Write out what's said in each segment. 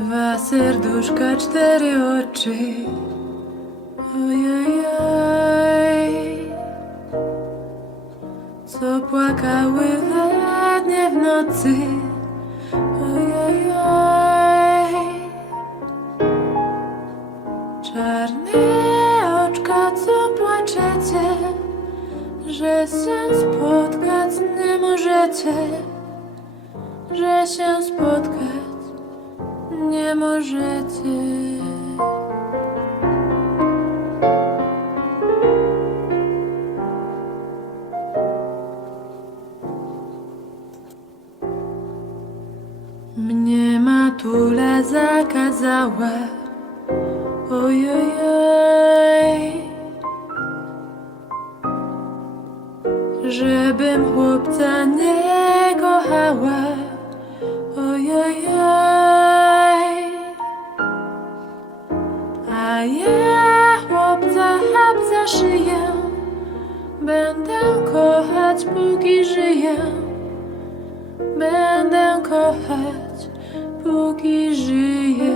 Dwa serduszka, cztery oczy. Ojojoj, co płakały we dnie w nocy. Ojojoj, czarne oczka, co płaczecie, że się spotkać nie możecie, że się spotkać nie możecie. Mnie matula zakazała, ojojoj, żebym chłopca nie kochała, ojojoj, a ja chłopca za szyję będę kochać, póki żyję. Będę kochać, póki żyję.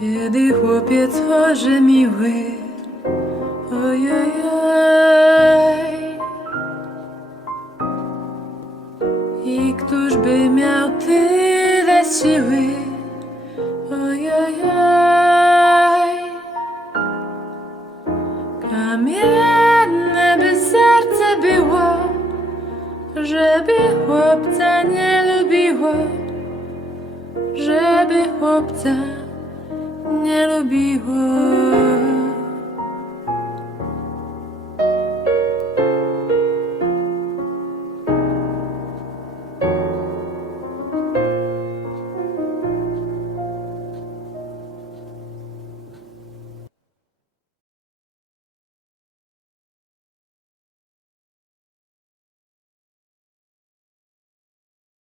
Kiedy chłopiec chorzy miły, ojojoj, i któż by miał tyle siły, ojojoj, kamienne by serce było, żeby chłopca nie lubiło, żeby chłopca nie lubiło.